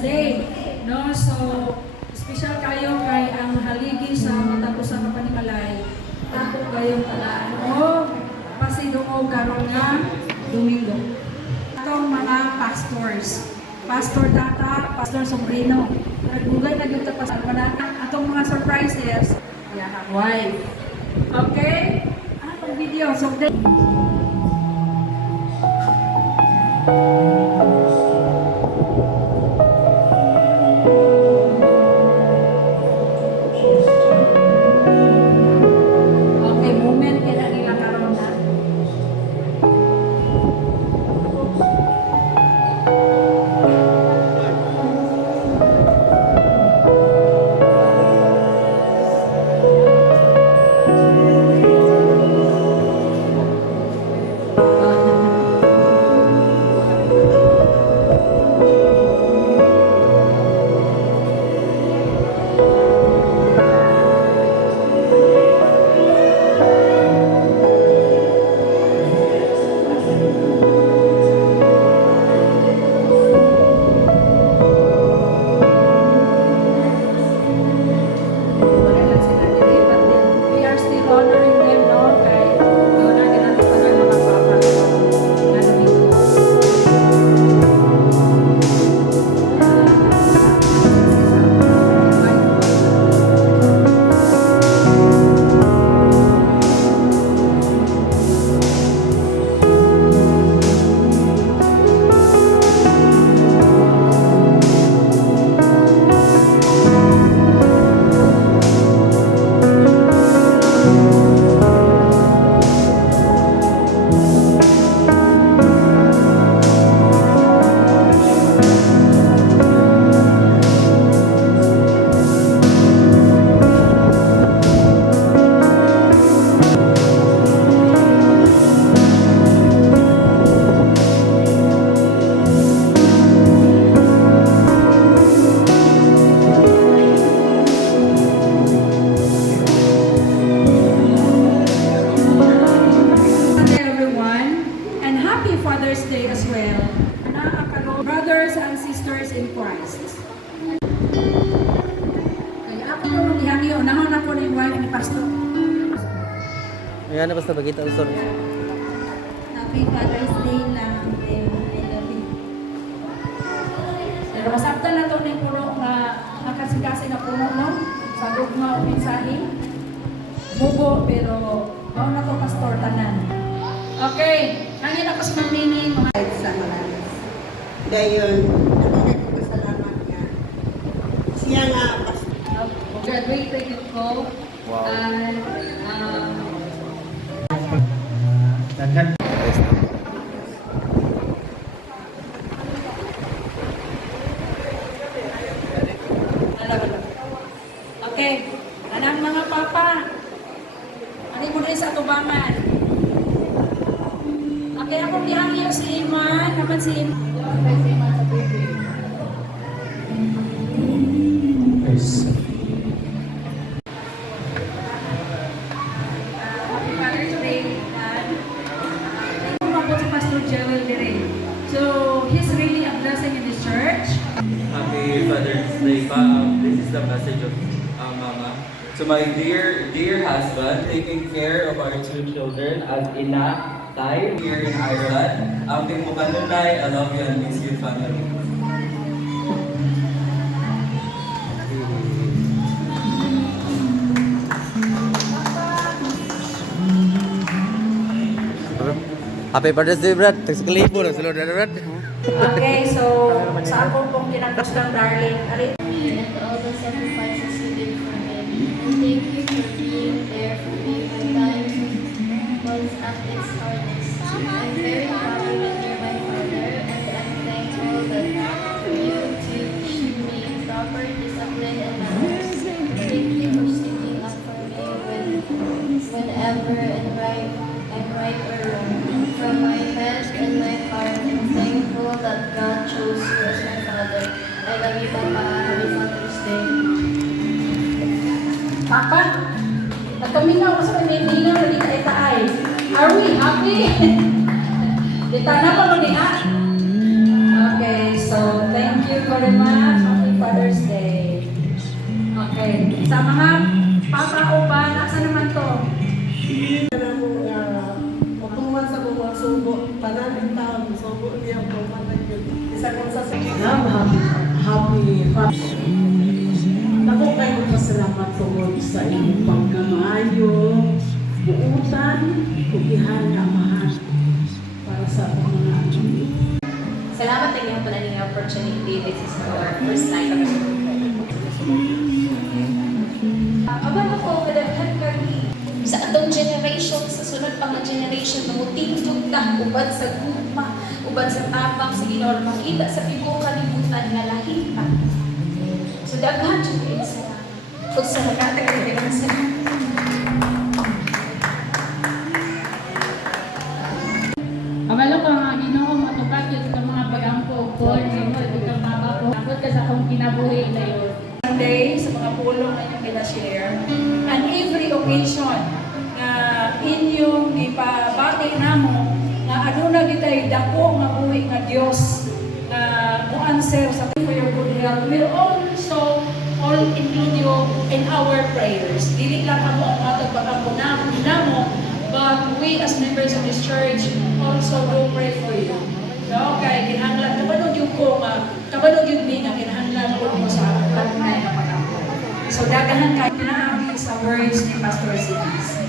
Day, no? So, special kayo kay ang haligi sa matapos sa Kapanimalay. Ako kayong talaan. O, pasidungog karon nga Domingo. Itong mga pastors. Pastor Tata, Pastor Sombrino. Nagbugay na dito pa sa panatang. Atong mga surprises. Yeah, wife. Okay? Atong video. So, okay, moment kaya nila karon na. We are still honoring them, no? Kay doon na ginatapagan mga papa. Everyone, and happy Father's Day as well. Brothers and sisters in Christ. Kaya ako po mag-ihangi, unahon ako na yung wife ni Pastor. Ayan na basta bagita ang story. Happy Father's Day lang. I love you. Pero masabtan na ito ng puno nga nakasi-kasi na puno, no? Sagog nga o mensahe. Mugo, pero bawang na ito, Pastor, tanan. Okay, hangin ako si Mamini, mga Sa Malalas. Dayon, nakakasalamat nga. Siya nga, graduated ko. Wow. And, okay, anang mga papa, ano mo rin sa tubangan? Okay, akong dihangiyo si Iman, naman si Iman. Si Iman sa baby. Happy Father's Day, Iman. Thank you po si Pastor Joel Dire. So, he's really a blessing in this church. Happy Father's Day pa. This is the message of Mama. To my dear husband, taking care of our two children as ina, Tay, here in Ireland. Ang Timukanunay, I love you and miss you, family. Happy Father's Day, Brad. Tagsakalipo na sila, Brad. Okay, so, sa akong pong tinagos ng darling, And all the sacrifices you did for me. Thank you for being there for me when times was at its hardest. I'm very happy that you're my father, and I'm thankful that you teach me proper discipline and manners. Thank you for sticking up for me whenever I'm right or wrong. From my head and my heart, I'm thankful that God chose you as my father. I love you, Papa. Happy Father's Day. Papa, nagkaminaw ko sa kanina na di tayo-taay. Are we happy? Di tayo na pa niya. Okay, so thank you for the Sa mga papauban, nasa naman to? Pagtuman sa mga subo, pananin taon, subo niya po, pananin. Isa kong sa Happy Ako kayo pasalamat tungod sa inyong pagkamayo, buutan, kugihan nga mahal para sa mga Salamat sa inyong panaling opportunity. This is our first night of Aban ako, kadaghan kami sa atong generation, sa sunod pang nga generation, namutindog ta, ubad sa gugma, ubad sa tapang sa Ginoo, makita sa tibok kalibutan nga lahi pa. So daghan siya kayo sa ug sa nagkatagay sa Amalo ko nga Ginoo matukat yun sa mga bagampo ko, mo ito kang mama ko. Abot ka sa akong kinabuhi na yun. Sunday, sa mga pulong na inyong gina-share, and every occasion na inyong ipabati namo na aduna gitay dako nga buhi nga Dios na mo-answer sa for your good health will also all include you in our prayers. Dili lang kamo ang atong pag-ampo namo, but we as members of this church also do pray for you. No, kay kinahanglan kabalo gyud ko nga kabalo gyud ni nga kinahanglan ko mo sa pagmay nga pag-ampo. So dagahan kay pinaagi sa words ni Pastor Silas.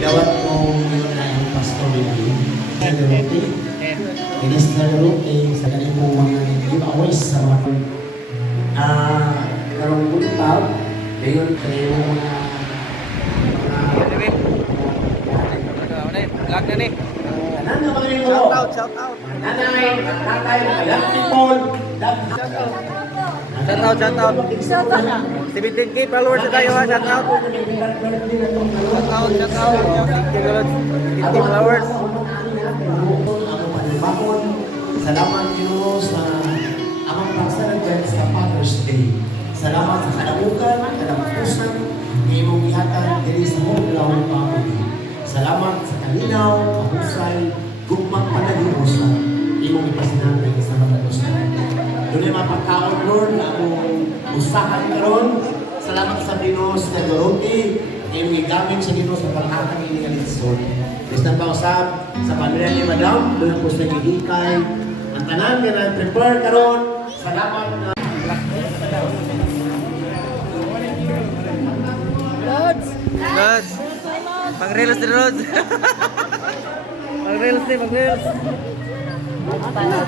Dawat ko ngayon na yung pastor review. Sa Garote, inis na Garote, sa kanil mo mga giveaways sa mga karong buntaw, ngayon kayo mga Lag na ni. shout out. Nanay, ilang people, Shout out. 17K followers na tayo ha. Shout out. 17K followers. Salamat Ginoo sa among pagsalangan sa Father's Day. Salamat sa kadabukan, kadapusan, ng imong gihatag diri sa Homelaw family. Salamat sa kalinaw, kahusay, gugmang panagimos sa imong ipasinabing sa mga Diyos. Doon yung mapagkaon, Lord, na akong usahan karon. Salamat sa Ginoo sa Garote, imong igamit sa Ginoo sa paghatag ini nga lisod. Isang pausap sa pamilya ni Madam, doon po sa gihikay. Ang tanan nga na-prepare karon. Salamat na Rods. Pang-reels din, Rods. Pang-reels din, pang-reels. Madam.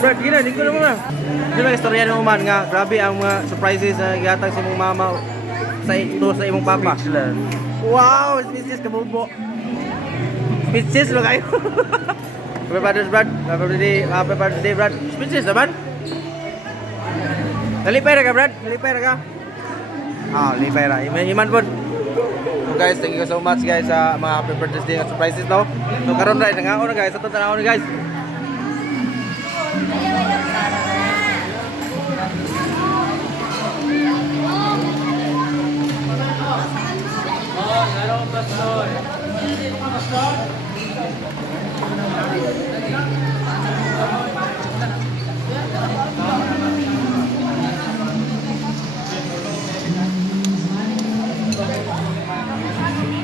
Brad, gina, di ko naman. Di ba istorya ng man nga, grabe ang mga surprises na gihatag sa imong mama sa imong papa. Wow, speechless kabubo. Speechless lo kayo. Happy Father's Brad. Happy Father's Day, Brad. Speechless naman. Nalipay ra ka, Brad? Nalipay ra ka? Nalipay ra. Iman po. So guys, thank you so much guys sa mga happy birthday day at surprises no. So karon right nangaon na guys, sa tanaw na guys.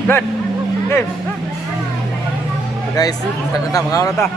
Brad. So guys, start na ta, mga oras ta.